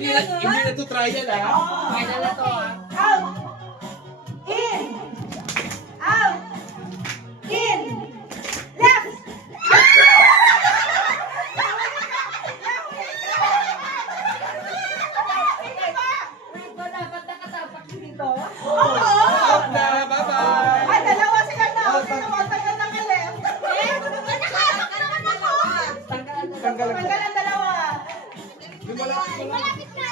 Hindi na to trial ah. Final na to ah. Out! In! Out! In! Left! Wait ba dapat nakatapak dito? Out na, bye-bye. Ay, dalawa sila na. Sino mo? Tagal na ka left. Nakatak naman ako. Tanggalan ko. Tagal ang dalawa. Malapit na.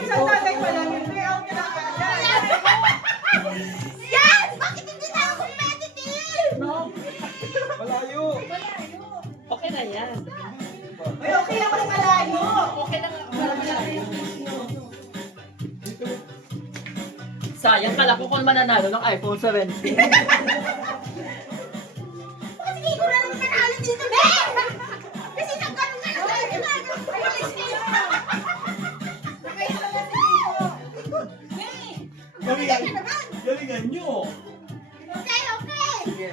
Isang tagay pa lang yun. May out ka na agad. Yes! Bakit hindi na ako competitive? No. Malayo. Okay na yan. Ay, okay lang mas malayo. Okay na nga. Malayo. Sayang pala ko kung mananalo ng iPhone 17. Sige, ko na naman manalo dito, be! Kasi nagkaroon ka na tayo dito. Ayalis kayo. Nakaya ka na dito. Galingan nyo. Okay, okay. Sige.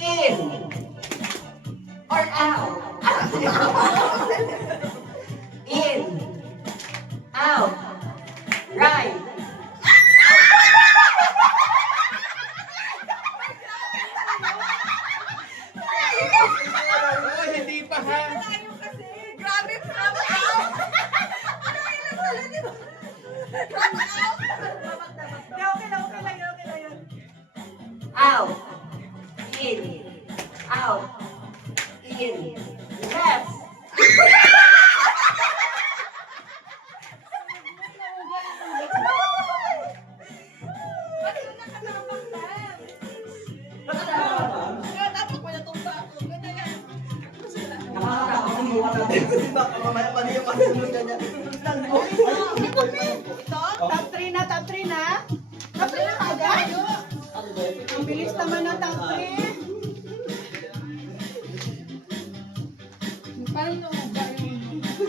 In or out? In. Out. Right. Oh, hindi pa ha. Grabe, grabe. Ano yun ang tala, di ba? Grabe, okay lang, okay lang yun, okay lang yun. Out. In. Out. In. Left. Baka mamaya mali yung masunod ka niya. Ito, top 3 na, top 3 na. Top 3 na agad? Ang bilis naman ng top 3. Parang